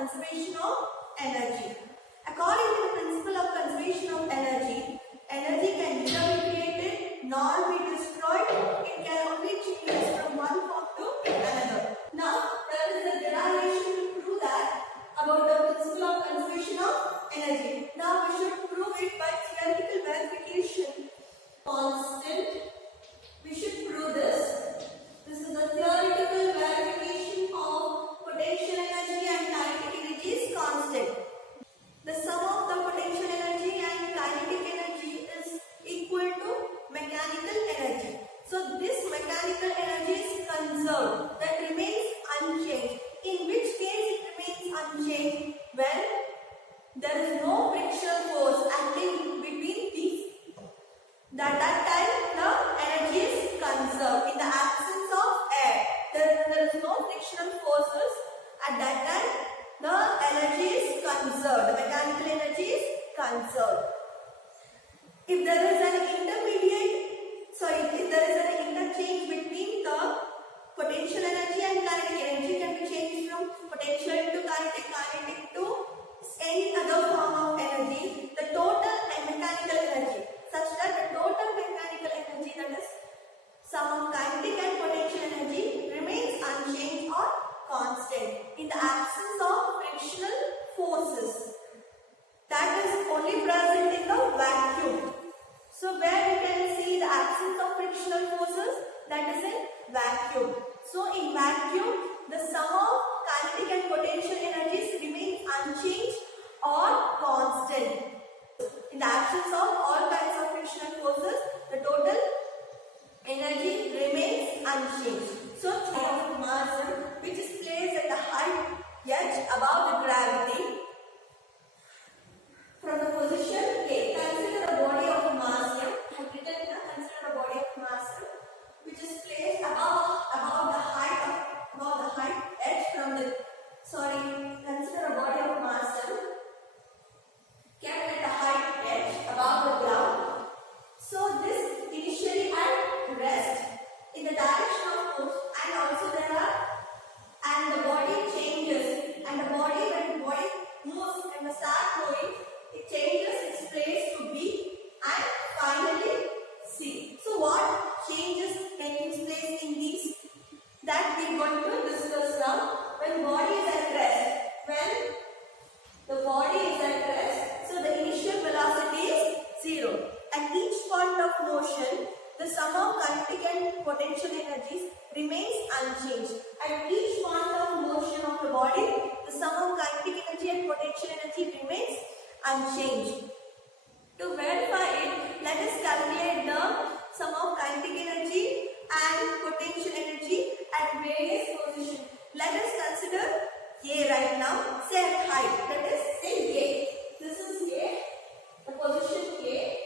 conservation of energy. According to the principle of conservation of energy, energy can neither be created nor be destroyed. It can only change from one form to another. Now, there is a derivation to prove that about the principle of conservation of energy. Now, we should prove it by theoretical verification. Constant. We should prove this. This is the theoretical verification of potential energy and kinetic energy is constant. The sum of the potential energy and kinetic energy is equal to mechanical energy. So this mechanical energy is conserved, that remains unchanged. In which case it remains unchanged? When there is no frictional force acting between these. That time the energy is conserved. In the absence of air, there is no frictional forces. At that time the energy is conserved. The mechanical energy is conserved. If there is an interchange between the potential energy and kinetic energy, can be changed from potential to kinetic to any other form of energy, the total mechanical energy, such that the total mechanical energy, that is sum of kinetic and potential energy, remains unchanged or constant in the absence of frictional forces. That is only present in the vacuum. So where we can see the absence of frictional forces, that is in vacuum. So in vacuum, the sum of kinetic and potential energies remains unchanged or constant. In the absence of all kinds of frictional forces, the total energy remains unchanged. So of mass, which is placed at the height h above the gravity, from the position A, consider a body of mass. I have written here, consider a body of mass which is placed above the height h from the consider a body of mass kept at the height h above the ground. So this initially at rest in the direction of force, and also the body changes, and the body, when the body moves and start moving, it changes its place to B and finally C. So what changes taking place in these? That we are going to discuss now. When body is at rest, so the initial velocity is 0. At each point of motion, the sum of kinetic and potential energies remains unchanged. At each point of motion of the body, the sum of kinetic energy and potential energy remains unchanged. To verify it, let us calculate the sum of kinetic energy and potential energy at various positions. Let us consider A right now. Say at height, that is say A. This is A, the position A.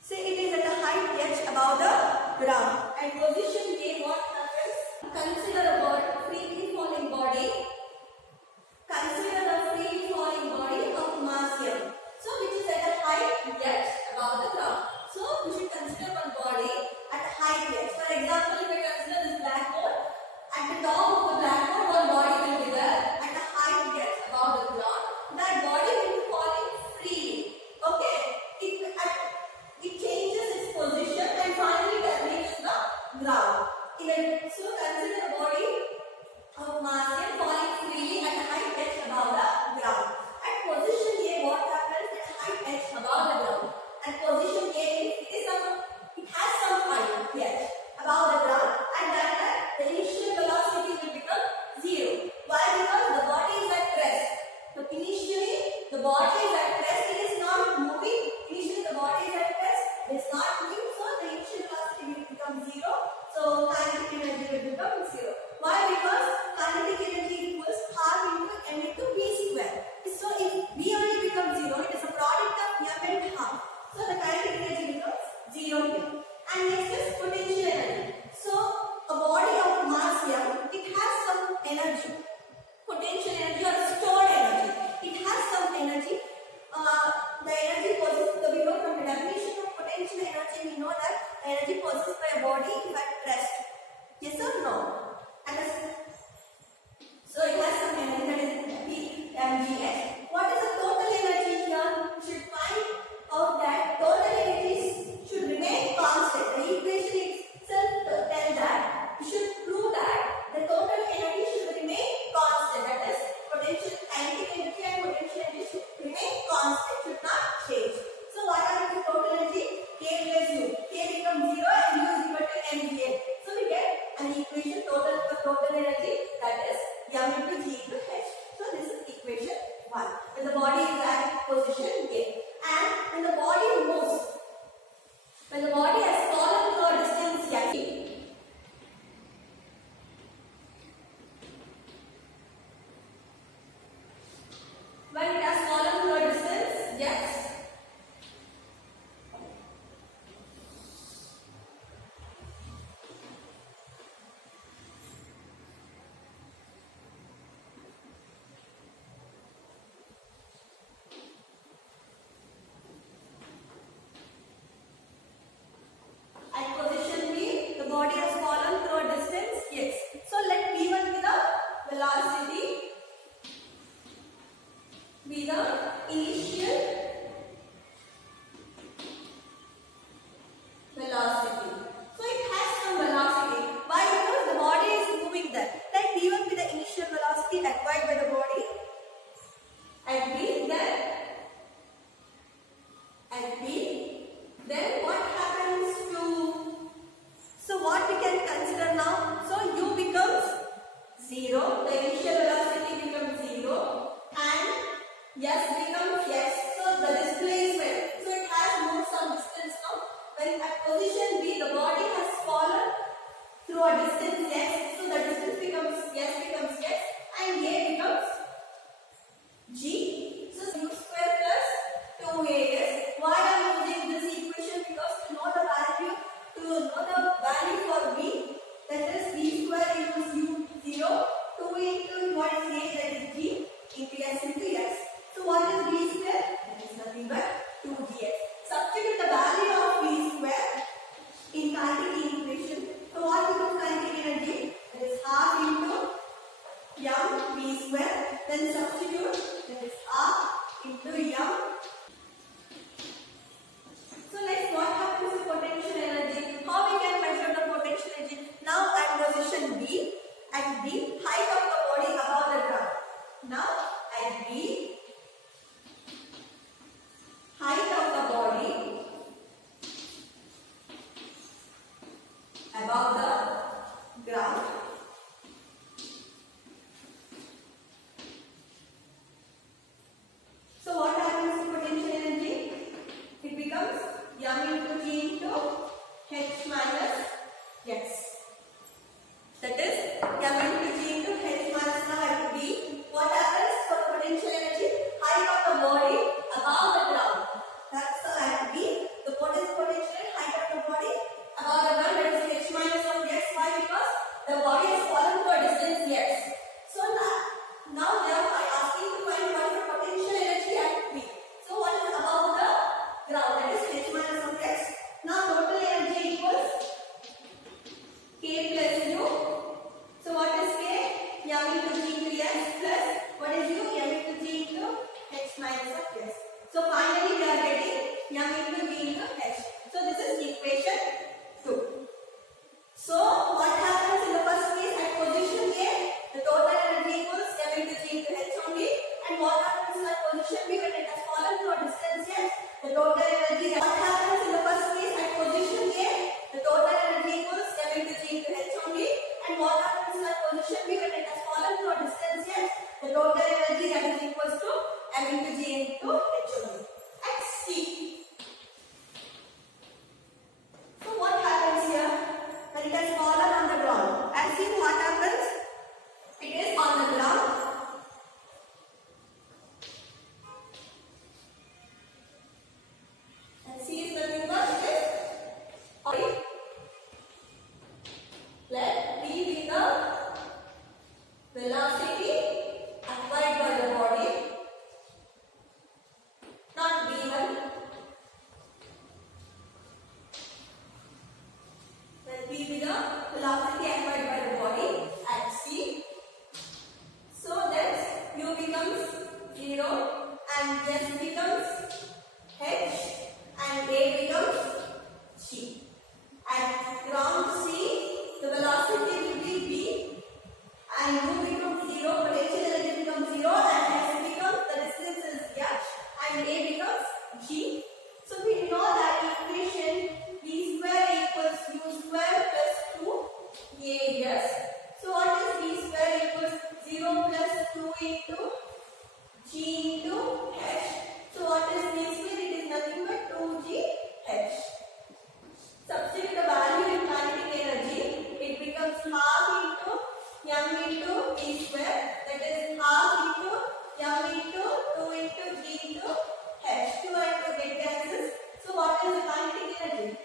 Say it is at the height h above the ground. At position A, what happens? Consider a freely falling body. Consider the freely falling body of mass m. So which is at a height h above the ground. So we should consider one body at a height h. For example, if I consider this blackboard, at the top of the blackboard one body will be there at a height h above the ground. That body will be falling freely. Okay? It changes its position and finally it reaches the ground. So consider the body of mass m falling freely at a height h above the ground. At position A, what happens at height h above the ground? At position A, it has some height h above the ground, and that time the initial velocity will become 0. Why? Because the body is at rest. But initially the body is at rest, it is not moving. Initially the body is at rest, it is not moving, so the initial velocity will become 0. So kinetic energy will become 0. an equation total energy, that is m into g into h. So this is equation 1. When the body is at position A, and when the body moves, when the body has fallen through a distance x, when it has fallen through a distance x, at position B, the body has fallen through a distance x. So let V1 be the velocity, be the initial velocity. So it has some velocity. Why? Because the body is moving there. Let V1 be the initial velocity acquired by the body at B, then what happens to, so what we can consider now, so U becomes 0, the initial velocity becomes 0 and S becomes S, so the displacement, so it has moved some distance now. When at position B the body has fallen through a distance x, so the distance becomes S and A becomes G. So U square plus 2AS. Why I am using this equation? Because to know the value for V, that is V square equals U 0, 2 into what is A, that is G, into S into S. So what is V square? That is nothing but 2GS. Substitute the value of V square in kinetic equation. So what becomes kinetic energy? That is half into m V square. Then substitute, that is half into m. So next, what happens to potential energy? How we can measure the potential energy? Now at position B, at B, height of the body above the ground. Now at B, height of the body above the ground. So what happens to potential energy? It becomes m into g into h minus x. That is m into g into h minus, now at B. What happens for potential energy? Height of the body above the ground. That's at B. The potential height of the body above the ground, that is h minus of x. Why? Because the body has fallen to a distance x. So now they are asking to find what is the potential energy at B. So what is above the ground? That is h minus of x. Now total energy equals k plus u. So what is k? M into g into s plus what is u? M into g into h minus of s. So finally we are getting m into g into h. So this is equation 2. So what happens in the first case? areas. So what is V square equals 0 plus 2 into G into H. So what is V square? It is nothing but 2GH. Substitute the value in kinetic energy. It becomes half into M into V square. That is half into M into 2 into G into H. 2 and 2 get cancels. So what is the kinetic energy?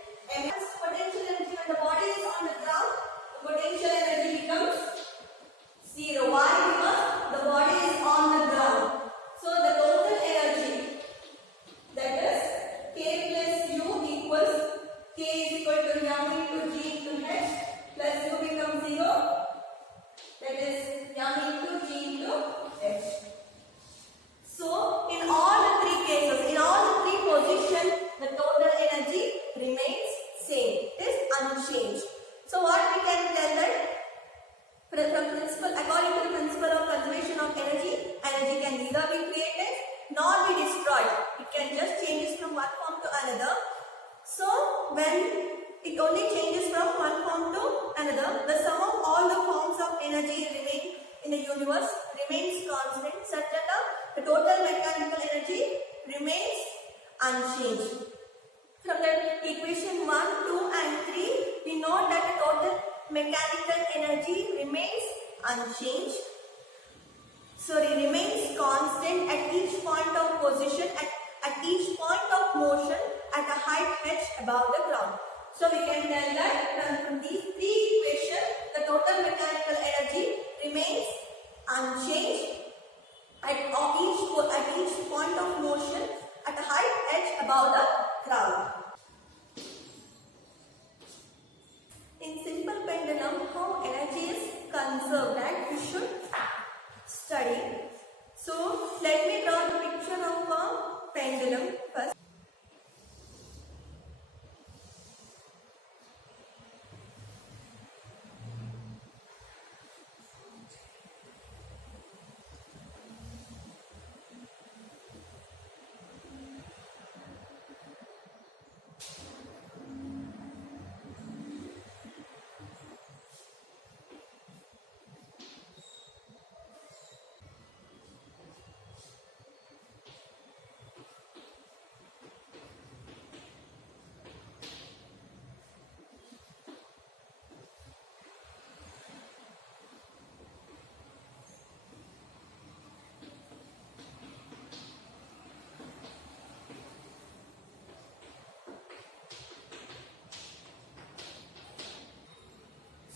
Potential energy when the body is on the ground, the potential energy becomes 0. Why? Because the body is on the ground. So the total energy, that is K plus U equals K is equal to M into G into H plus U becomes 0. That is M into G into H. So in all the three cases, in all the three positions, the total energy remains same. It is unchanged. So what we can tell that according to the principle of conservation of energy, energy can neither be created nor be destroyed. It can just changes from one form to another. So when it only changes from one form to another, the sum of all the forms of energy remain in the universe remains constant such that the total mechanical energy remains unchanged. From the equation 1, 2 and 3, we know that the total mechanical energy remains unchanged. So it remains constant at each point of position, at each point of motion at a height h above the ground. So we can tell that from these three equations, the total mechanical energy remains unchanged at each point of motion at a height h above the ground. In simple pendulum, how energy is conserved, that we should study. So let me draw the picture of a pendulum first.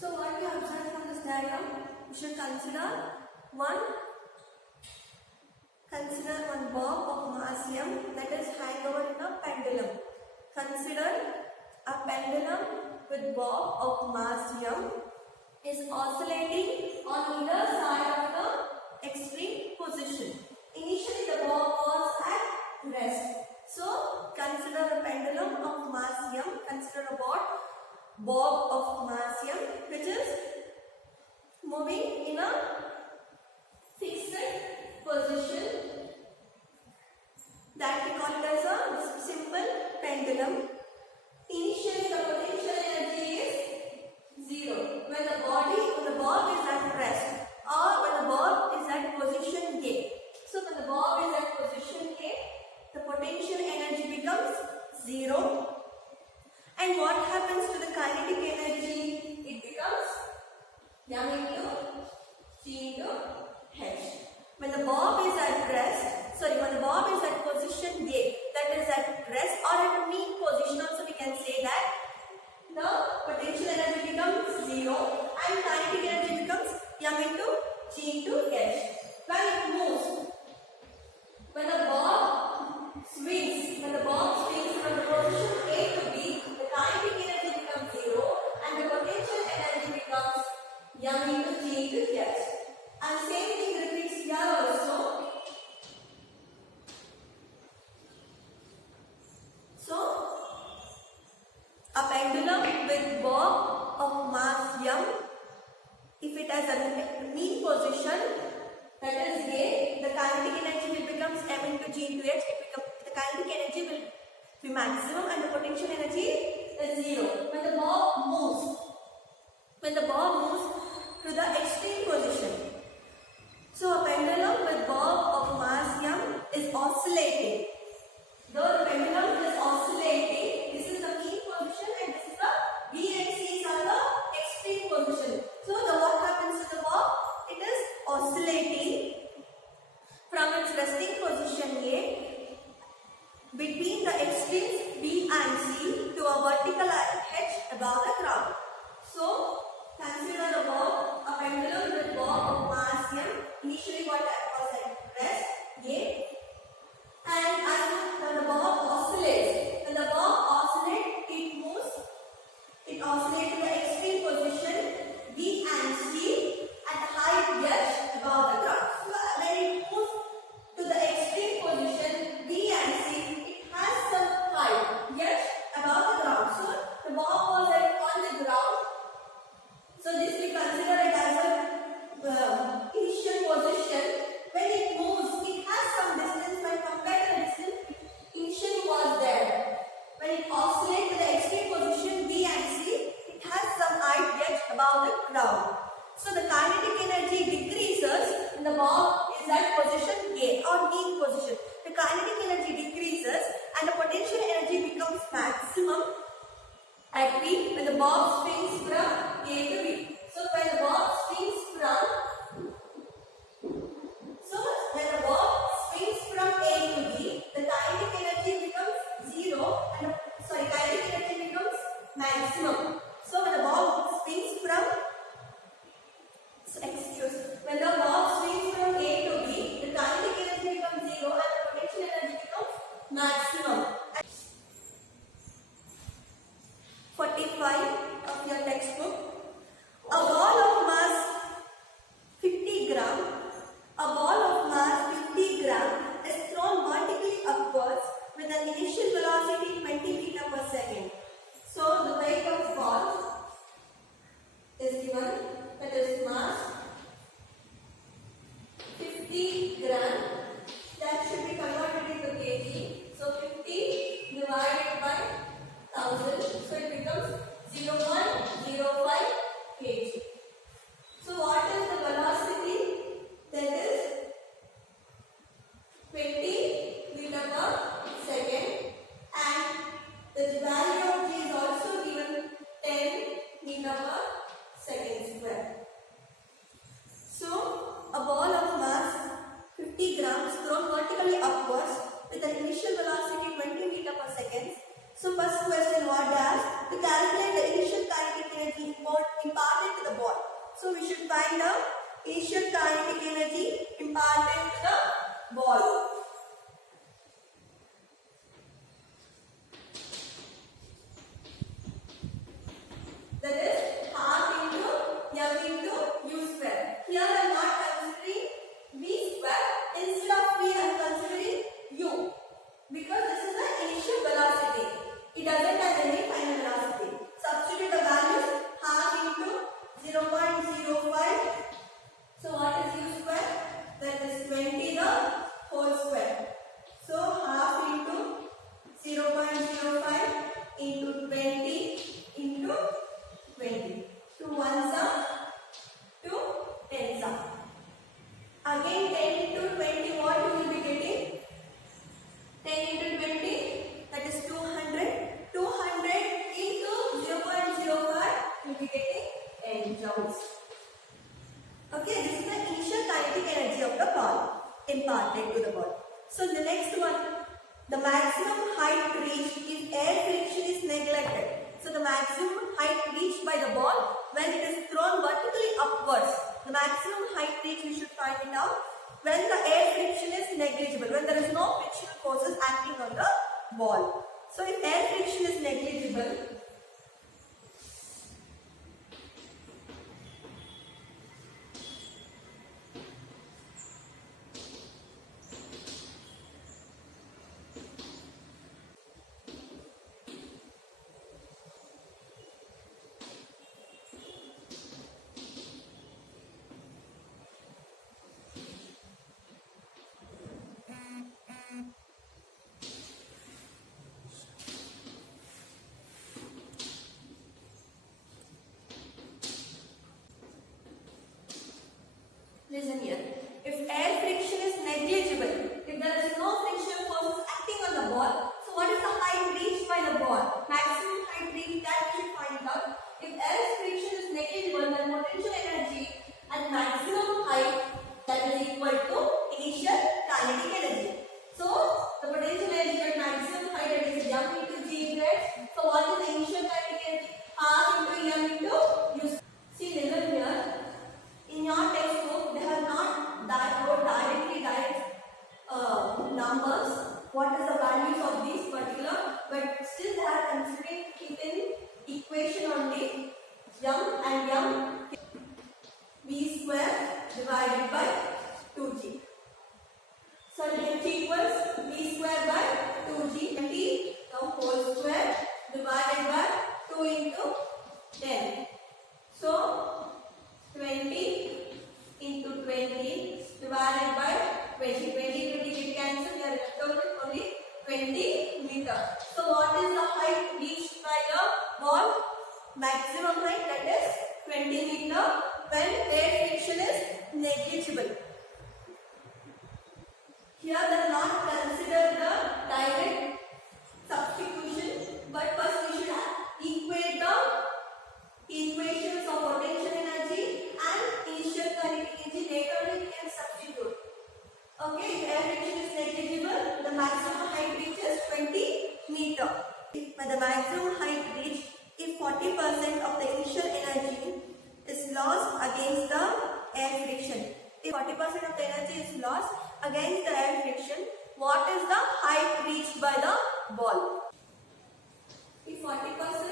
So what we observe from this diagram, we should consider one bob of mass m that is hang over in a pendulum. Consider a pendulum with bob of mass m is oscillating on either side of the extreme position. Initially the bob was at rest. So consider a pendulum of mass m, consider a bob of mass m which is moving in a fixed position, that we call it as a simple pendulum. Initially the potential energy is 0 when the bob is at rest or when the bob is at position A. So when the bob is at position A, the potential energy becomes 0. And what happens to the kinetic energy? It becomes M into G into H. When the bob is at rest, when the bob is at position A, that is at rest or at a mean position also, we can say that the potential energy becomes 0 and kinetic energy becomes M into G into H. When it moves, when the bob swings from the position A to B, the kinetic energy becomes 0 and the potential energy becomes M into G into H. And same thing repeats here also. So, a pendulum with bob of mass m, if it has a mean position, that is A, the kinetic energy will become M into G into H. The kinetic energy will be maximum and the potential energy is 0. When the bob moves when the bob moves to the extreme position. So a pendulum with bob of mass m is oscillating. Though the pendulum is oscillating, this is the mean position and this is the B and C are the extreme position. So what happens to the bob? It is oscillating from its resting position A between the extremes B and C to a vertical edge above the ground. So consider the bob, a pendulum with bob of mass m. Initially what was at rest A, and as when the bob oscillates, when the bob oscillates, it oscillates to the extreme position B and C at the height h above the ground. So when it moves to the extreme position B and C, it has some height h above the ground. So the bob was on the ground. So this we consider it as a initial position. When it moves, it has some distance when compared to the distance initially was there. When it oscillates to the extreme position B and C, it has some height h above the ground. So the kinetic energy decreases when the bob is at position A or mean position. The kinetic energy decreases and the potential energy becomes maximum at B when the bob swings from A to B. So when the bob swings from A to B, the kinetic energy becomes zero and kinetic energy becomes maximum. So when the bob swings from when the bob swings from A to B, the kinetic energy becomes zero and the potential energy becomes maximum. 45 of your textbook. A ball of mass 50 gram. A ball of mass 50 gram is thrown vertically upwards with an initial velocity 20 meters per second. So the weight of ball is given, that is mass 50 gram. That should be converted into kg. So 50 divided by 1000. So it becomes 0.05 kg. So what is the velocity? That is 20 meter per second, and the value of g is also given 10 meter per second square. So a ball of mass 50 grams thrown vertically upwards with an initial velocity 20 meter per second. So first question what asked to calculate the initial kinetic energy imparted to the ball. So we should find the initial kinetic energy imparted to the ball. That is half into m into u square. Here I am not considering v square. Instead of v I am considering u, because this is the initial velocity. It doesn't have any final velocity. Substitute the values, half into 0.05. So what is u square? That is 20 the whole square. So half into 0.05 into 20 into 20. 2 1s are 2 10s are. Again 10 into 20, what you will be getting? 10 into 20, that is 200. 200 into 0.05, you will be getting 10 joules. Okay, this is the initial kinetic energy of the ball imparted to the ball. So the next one, the maximum height reached if air friction is neglected. So the maximum height reached by the ball when it is thrown vertically upwards. The maximum height reached, we should find it out when the air friction is negligible, when there is no frictional forces acting on the ball. So if air friction is negligible, negligible. If there is no frictional forces acting on the ball, so what is the height reached by the ball? Maximum height reached, that we should find out. If Earth's friction is negligible, then potential energy at maximum height, that is equal to initial kinetic energy. So the potential energy at maximum height, that is m into g grades. So what is the initial kinetic energy? R into m into u. See, listen here. In your textbook, they have not wrote direct numbers. What is the values of these particular? But still they are considering keeping equation only m and m v square divided by 2g. So it equals v square by 2g, 20 the whole square divided by 2 into 10. So 20 into 20 divided by 20. 20 get cancelled. We are left over with only 20 meter. So what is the height reached by the ball? Maximum height, that is 20 meter when air friction is negligible. Here they are not consider the direct substitution, but first we should equate the equations of potential energy and initial kinetic energy. Later on we can substitute. Okay, if air friction is negligible, the maximum height reaches 20 meter. By the maximum height reached, if 40% of the initial energy is lost against the air friction. If 40% of the energy is lost against the air friction, what is the height reached by the ball? If 40%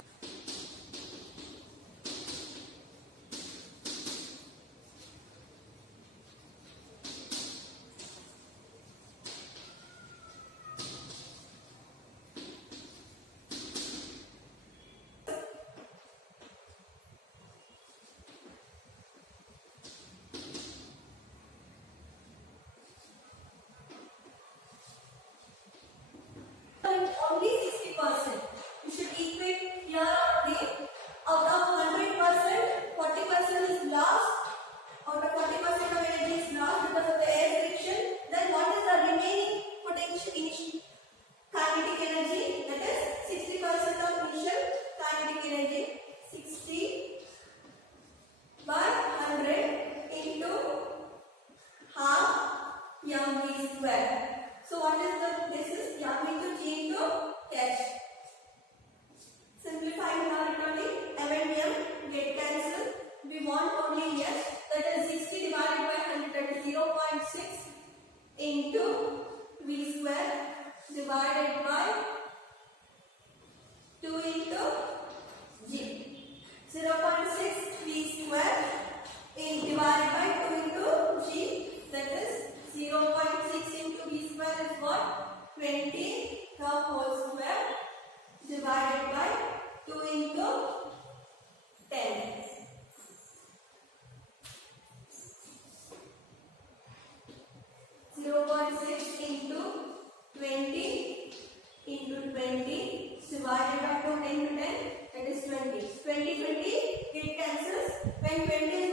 only 60%. You should equate here only. Out of 100%, 40% is lost. Out of 40% of energy is lost because of the air friction. Then what is the remaining potential initial kinetic energy? That is 60% of initial kinetic energy. 60 by 100 into half mv square. So what is this is m into g into h. Simplifying here it only m and m get cancelled. We want only h, that is 60 divided by 100, that is 0.6 into v square divided by 2 into g. 0.6 v square divided by 2 into g, that is 0.6 into v square is what? 20 the whole square divided by 2 into 10. Into 20 into 20 divided by 2 into 10, that is 20. 20 get cancels. When 20 is